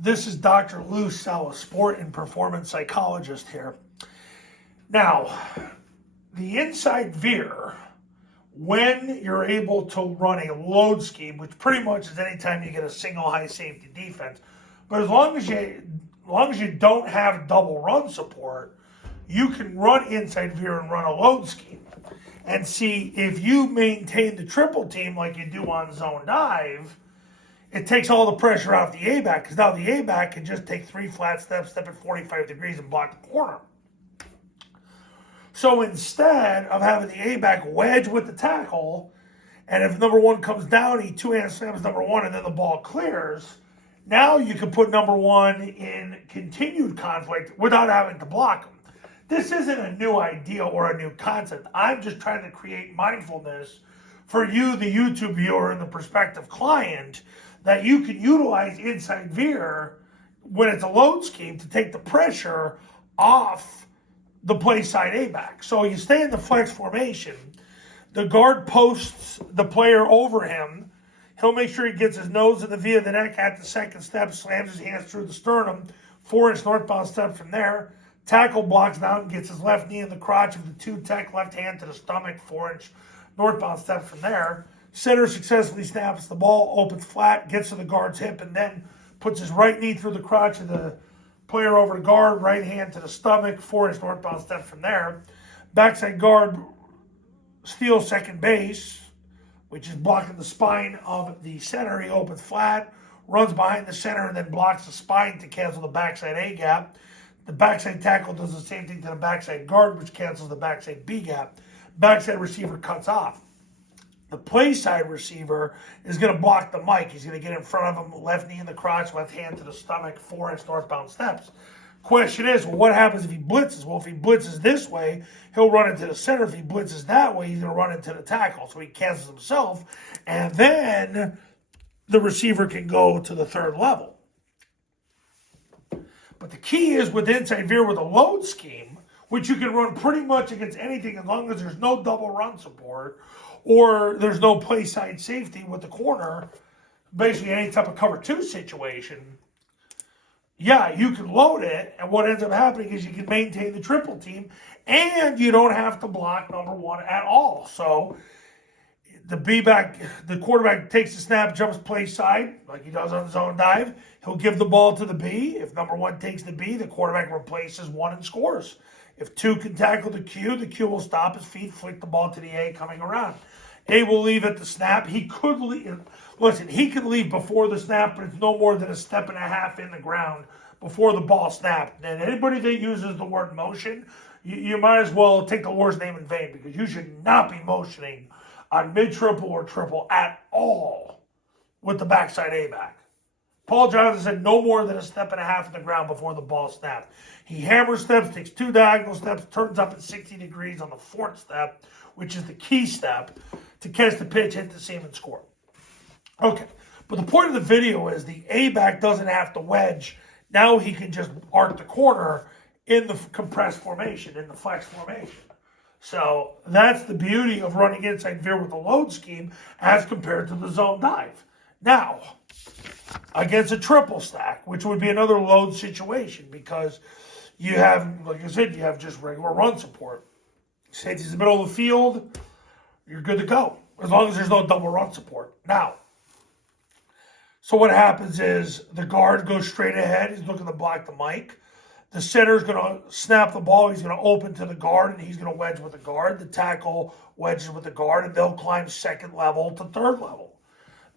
This is Dr. Lou Sala, sport and performance psychologist here. Now, the Inside Veer, when you're able to run a load scheme, which pretty much is anytime you get a single high safety defense, but as long as you don't have double run support, you can run Inside Veer and run a load scheme. And see, if you maintain the triple team like you do on zone dive, it takes all the pressure off the A-back, because now the A-back can just take 3 flat steps, step at 45 degrees, and block the corner. So instead of having the A-back wedge with the tackle, and if number one comes down, he two-hand slams number one, and then the ball clears, now you can put number one in continued conflict without having to block him. This isn't a new idea or a new concept. I'm just trying to create mindfulness for you, the YouTube viewer, and the prospective client, that you can utilize Inside Veer when it's a load scheme to take the pressure off the play side A-back. So you stay in the flex formation. The guard posts the player over him. He'll make sure he gets his nose in the V of the neck at the second step, slams his hands through the sternum, 4-inch northbound step from there. Tackle blocks down and gets his left knee in the crotch of the 2-tech, left hand to the stomach, 4-inch northbound step from there. Center successfully snaps the ball, opens flat, gets to the guard's hip, and then puts his right knee through the crotch of the player over the guard, right hand to the stomach, 4-inch northbound step from there. Backside guard steals second base, which is blocking the spine of the center. He opens flat, runs behind the center, and then blocks the spine to cancel the backside A gap. The backside tackle does the same thing to the backside guard, which cancels the backside B gap. Backside receiver cuts off. The play side receiver is going to block the mic. He's going to get in front of him, left knee in the crotch, left hand to the stomach, 4-inch northbound steps. Question is, well, what happens if he blitzes? Well, if he blitzes this way, he'll run into the center. If he blitzes that way, he's going to run into the tackle. So he cancels himself, and then the receiver can go to the third level. But the key is with Inside Veer with a load scheme, which you can run pretty much against anything as long as there's no double run support or there's no play side safety with the corner, basically any type of cover 2 situation. Yeah, you can load it, and what ends up happening is you can maintain the triple team, and you don't have to block number one at all. So the quarterback takes the snap, jumps play side, like he does on zone dive. He'll give the ball to the B. If number one takes the B, the quarterback replaces 1 and scores. If 2 can tackle the Q will stop his feet, flick the ball to the A coming around. A will leave at the snap. He could leave. Listen, he can leave before the snap, but it's no more than a step and a half in the ground before the ball snapped. And anybody that uses the word motion, you might as well take the Lord's name in vain, because you should not be motioning on mid-triple or triple at all with the backside A-back. Paul Johnson said no more than a step and a half in the ground before the ball snapped. He hammer steps, takes 2 diagonal steps, turns up at 60 degrees on the 4th step, which is the key step, to catch the pitch, hit the seam, and score. Okay, but the point of the video is the A-back doesn't have to wedge. Now he can just arc the corner in the compressed formation, in the flex formation. So that's the beauty of running Inside Veer with a load scheme as compared to the zone dive. Now, against a triple stack, which would be another load situation, because you have, like I said, you have just regular run support. Safety's in the middle of the field, you're good to go, as long as there's no double run support. Now, so what happens is the guard goes straight ahead. He's looking to block the mic. The center's going to snap the ball. He's going to open to the guard, and he's going to wedge with the guard. The tackle wedges with the guard, and they'll climb second level to third level.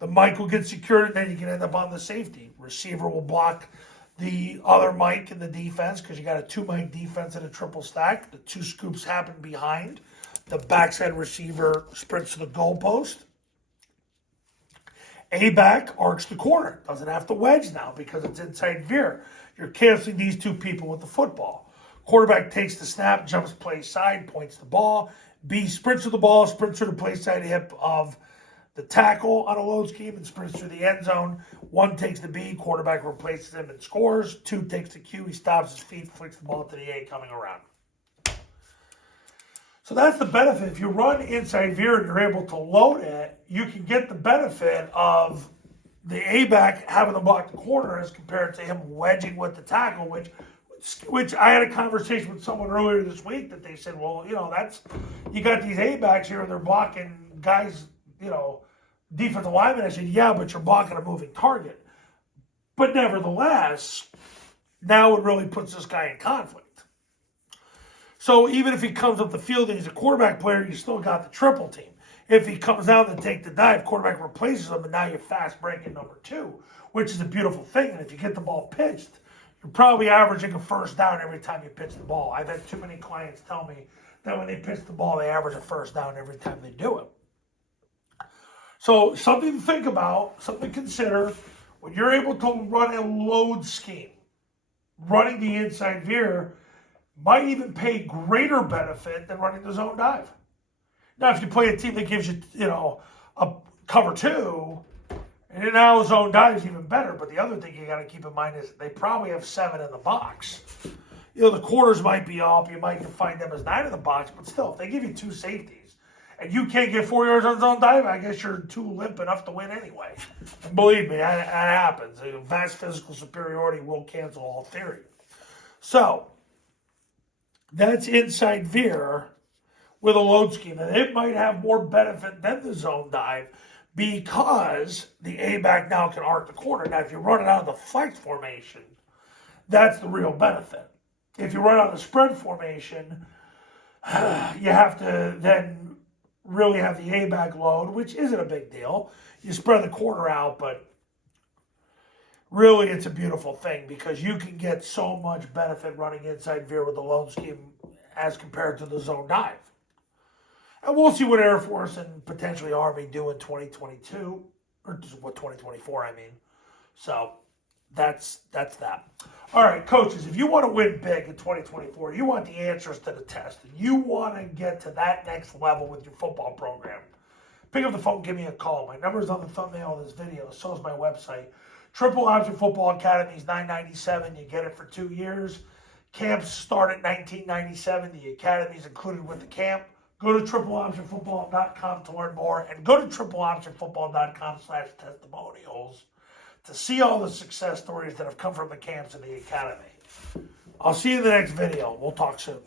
The mic will get secured, and then you can end up on the safety. Receiver will block the other mic in the defense, because you got a 2-mic defense and a triple stack. The 2 scoops happen behind. The backside receiver sprints to the goalpost. A-back arcs the corner. Doesn't have to wedge now because it's Inside Veer. You're canceling these 2 people with the football. Quarterback takes the snap, jumps play side, points the ball. B sprints to the ball, sprints through the play side hip of the tackle on a load scheme, and sprints through the end zone. 1 takes the B, quarterback replaces him and scores. 2 takes the Q, he stops his feet, flicks the ball to the A coming around. So that's the benefit. If you run Inside Veer and you're able to load it, you can get the benefit of the A-back having to block the corner as compared to him wedging with the tackle, which I had a conversation with someone earlier this week that they said, well, you got these A-backs here and they're blocking guys, defensive linemen. I said, yeah, but you're blocking a moving target. But nevertheless, now it really puts this guy in conflict. So even if he comes up the field and he's a quarterback player, you still got the triple team. If he comes down to take the dive, quarterback replaces him, and now you're fast breaking number 2, which is a beautiful thing. And if you get the ball pitched, you're probably averaging a first down every time you pitch the ball. I've had too many clients tell me that when they pitch the ball, they average a first down every time they do it. So something to think about, something to consider, when you're able to run a load scheme, running the inside veer might even pay greater benefit than running the zone dive. Now, if you play a team that gives you, a cover 2, and now zone dive is even better. But the other thing you got to keep in mind is they probably have 7 in the box. The quarters might be up. You might find them as 9 in the box. But still, if they give you 2 safeties and you can't get 4 yards on zone dive, I guess you're too limp enough to win anyway. And believe me, that happens. Vast physical superiority will cancel all theory. So that's inside veer with a load scheme. And it might have more benefit than the zone dive because the A-back now can arc the corner. Now, if you run it out of the flex formation, that's the real benefit. If you run out of the spread formation, you have to then really have the A-back load, which isn't a big deal. You spread the corner out, but really it's a beautiful thing because you can get so much benefit running inside veer with the load scheme as compared to the zone dive. And we'll see what Air Force and potentially Army do in 2022, or what 2024, I mean. So that's that. All right, coaches, if you want to win big in 2024, you want the answers to the test, and you want to get to that next level with your football program, pick up the phone, give me a call. My number is on the thumbnail of this video. So is my website. Triple Option Football Academy is $9.97. You get it for 2 years. Camps start at $19.97. The academy is included with the camp. Go to tripleoptionfootball.com to learn more, and go to tripleoptionfootball.com/testimonials to see all the success stories that have come from the camps in the academy. I'll see you in the next video. We'll talk soon.